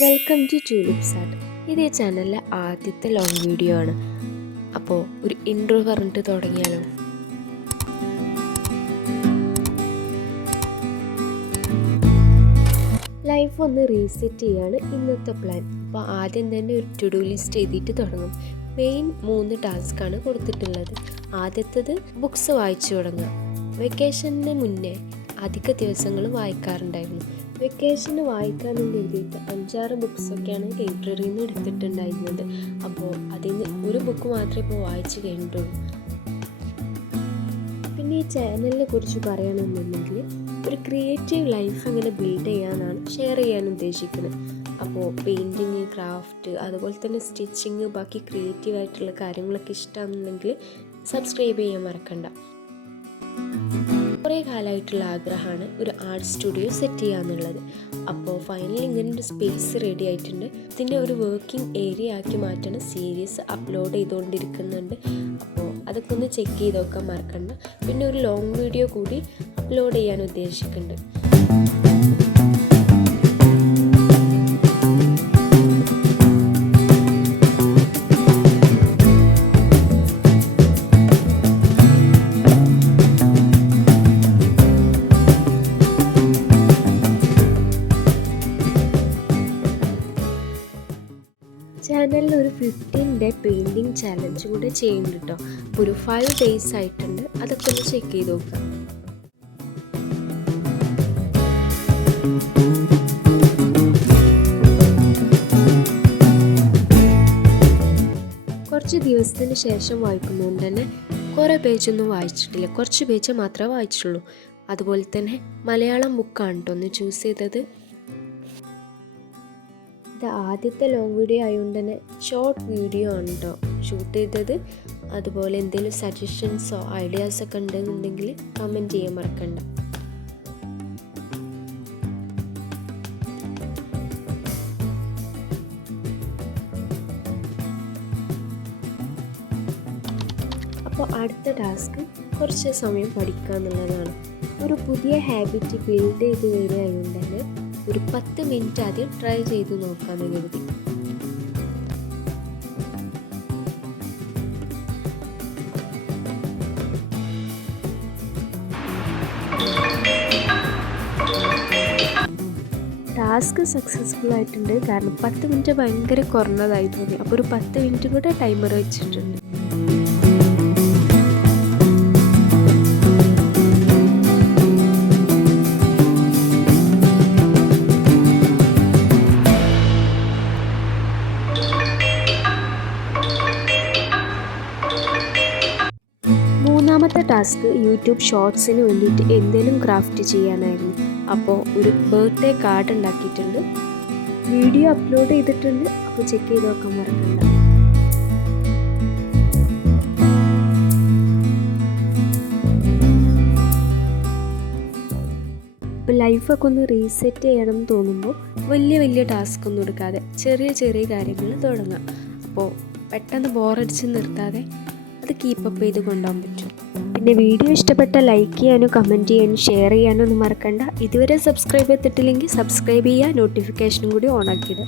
Welcome to tulips art. ഇത് ഈ ചാനലിലെ ആദ്യത്തെ ലോങ് വീഡിയോ ആണ്. അപ്പോൾ ഒരു ഇൻട്രോ പറഞ്ഞിട്ട് തുടങ്ങിയാലോ? ലൈഫ് ഒന്ന് റീസെറ്റ് ചെയ്യാണ് ഇന്നത്തെ പ്ലാൻ. അപ്പോൾ ആദ്യം തന്നെ ഒരു ടു ഡു ലിസ്റ്റ് എഴുതിയിട്ട് തുടങ്ങും. മെയിൻ 3 ടാസ്ക്കാണ് കൊടുത്തിട്ടുള്ളത്. ആദ്യത്തേത് ബുക്സ് വായിച്ചു തുടങ്ങുക. വെക്കേഷന് മുന്നേ അധിക ദിവസങ്ങളും വായിക്കാറുണ്ടായിരുന്നു. വെക്കേഷന് വായിക്കാമെന്ന് എഴുതിയിട്ട് 5-6 ബുക്സൊക്കെയാണ് ലൈബ്രറിയിൽ നിന്ന് എടുത്തിട്ടുണ്ടായിരുന്നത്. അപ്പോൾ അതിൽ നിന്ന് ഒരു ബുക്ക് മാത്രമേ ഇപ്പോൾ വായിച്ച് കഴിഞ്ഞിട്ടുള്ളൂ. പിന്നെ ഈ ചാനലിനെ കുറിച്ച് പറയുകയാണെന്നുണ്ടെങ്കിൽ ഒരു ക്രിയേറ്റീവ് ലൈഫ് എങ്ങനെ ബിൽഡ് ചെയ്യാനാണ് ഷെയർ ചെയ്യാൻ ഉദ്ദേശിക്കുന്നത്. അപ്പോൾ പെയിൻറ്റിങ്, ക്രാഫ്റ്റ്, അതുപോലെ തന്നെ സ്റ്റിച്ചിങ്, ബാക്കി ക്രിയേറ്റീവായിട്ടുള്ള കാര്യങ്ങളൊക്കെ ഇഷ്ടമാണെന്നുണ്ടെങ്കിൽ സബ്സ്ക്രൈബ് ചെയ്യാൻ മറക്കണ്ട. കുറേ കാലമായിട്ടുള്ള ആഗ്രഹമാണ് ഒരു ആർട്ട് സ്റ്റുഡിയോ സെറ്റ് ചെയ്യാന്നുള്ളത്. അപ്പോൾ ഫൈനലി ഇങ്ങനെ ഒരു സ്പേസ് റെഡി ആയിട്ടുണ്ട്. ഇതിൻ്റെ ഒരു വർക്കിംഗ് ഏരിയ ആക്കി മാറ്റാൻ സീരീസ് അപ്ലോഡ് ചെയ്തുകൊണ്ടിരിക്കുന്നുണ്ട്. അപ്പോൾ അതൊക്കെ ഒന്ന് ചെക്ക് ചെയ്ത് നോക്കാൻ മറക്കണ്ട. പിന്നെ ഒരു ലോങ് വീഡിയോ കൂടി അപ്ലോഡ് ചെയ്യാൻ ഉദ്ദേശിക്കുന്നുണ്ട്. ചാനലിൽ ഒരു 15 ഡേ പെയിൻറ്റിങ് ചാലഞ്ച് കൂടെ ചെയ്യുന്നുണ്ട് കേട്ടോ. ഒരു 5 ഡേയ്സ് ആയിട്ടുണ്ട്. അതൊക്കെ ഒന്ന് ചെക്ക് ചെയ്ത് നോക്കാം. കുറച്ച് ദിവസത്തിന് ശേഷം വായിക്കുന്നതുകൊണ്ട് തന്നെ കുറേ പേജൊന്നും വായിച്ചിട്ടില്ല. കുറച്ച് പേജ് മാത്രമേ വായിച്ചുള്ളൂ. അതുപോലെ തന്നെ മലയാളം ബുക്കാണ് കേട്ടോ ഒന്ന് ചൂസ് ചെയ്തത്. ഇത് ആദ്യത്തെ ലോങ് വീഡിയോ ആയതുകൊണ്ട് തന്നെ ഷോർട്ട് വീഡിയോ ആണ് കേട്ടോ ഷൂട്ട് ചെയ്തത്. അതുപോലെ എന്തെങ്കിലും സജഷൻസോ ഐഡിയാസൊക്കെ ഉണ്ടെന്നുണ്ടെങ്കിൽ കമൻറ്റ് ചെയ്യാൻ മറക്കണ്ട. അപ്പോൾ അടുത്ത ടാസ്ക് കുറച്ച് സമയം പഠിക്കുക എന്നുള്ളതാണ്. ഒരു പുതിയ ഹാബിറ്റ് ബിൽഡ് ചെയ്ത് വരികയായതുകൊണ്ട് തന്നെ ഒരു 10 മിനിറ്റ് ആദ്യം ട്രൈ ചെയ്ത് നോക്കാമെന്ന് കരുതി. ടാസ്ക് സക്സസ്ഫുൾ ആയിട്ടുണ്ട്. കാരണം 10 മിനിറ്റ് ഭയങ്കര കുറഞ്ഞതായി തോന്നി. അപ്പോൾ ഒരു 10 മിനിറ്റ് കൂടെ ടൈമർ വെച്ചിട്ടുണ്ട്. മൂന്നാമത്തെ ടാസ്ക് യൂട്യൂബ് ഷോർട്സിന് വേണ്ടിയിട്ട് എന്തെങ്കിലും ക്രാഫ്റ്റ് ചെയ്യാനായിരുന്നു. അപ്പോൾ ഒരു ബർത്ത്ഡേ കാർഡ് ഉണ്ടാക്കിയിട്ടുണ്ട്. വീഡിയോ അപ്ലോഡ് ചെയ്തിട്ടുണ്ട്. അപ്പോൾ ചെക്ക് ചെയ്ത് നോക്കാൻ മറക്കണ്ട. ഇപ്പോൾ ലൈഫൊക്കെ ഒന്ന് റീസെറ്റ് ചെയ്യണം എന്ന് തോന്നുമ്പോൾ വലിയ ടാസ്ക് ഒന്നും എടുക്കാതെ ചെറിയ കാര്യങ്ങൾ തുടങ്ങാം. അപ്പോൾ പെട്ടെന്ന് ബോറടിച്ച് നിർത്താതെ അത് കീപ്പപ്പ് ചെയ്ത് കൊണ്ടുപോകാൻ പറ്റും. പിന്നെ വീഡിയോ ഇഷ്ടപ്പെട്ട ലൈക്ക് ചെയ്യാനും കമൻറ്റ് ചെയ്യാനും ഷെയർ ചെയ്യാനും ഒന്നും മറക്കണ്ട. ഇതുവരെ സബ്സ്ക്രൈബ് ചെയ്തിട്ടില്ലെങ്കിൽ സബ്സ്ക്രൈബ് ചെയ്യുക, നോട്ടിഫിക്കേഷനും കൂടി ഓൺ ആക്കിയിടുക.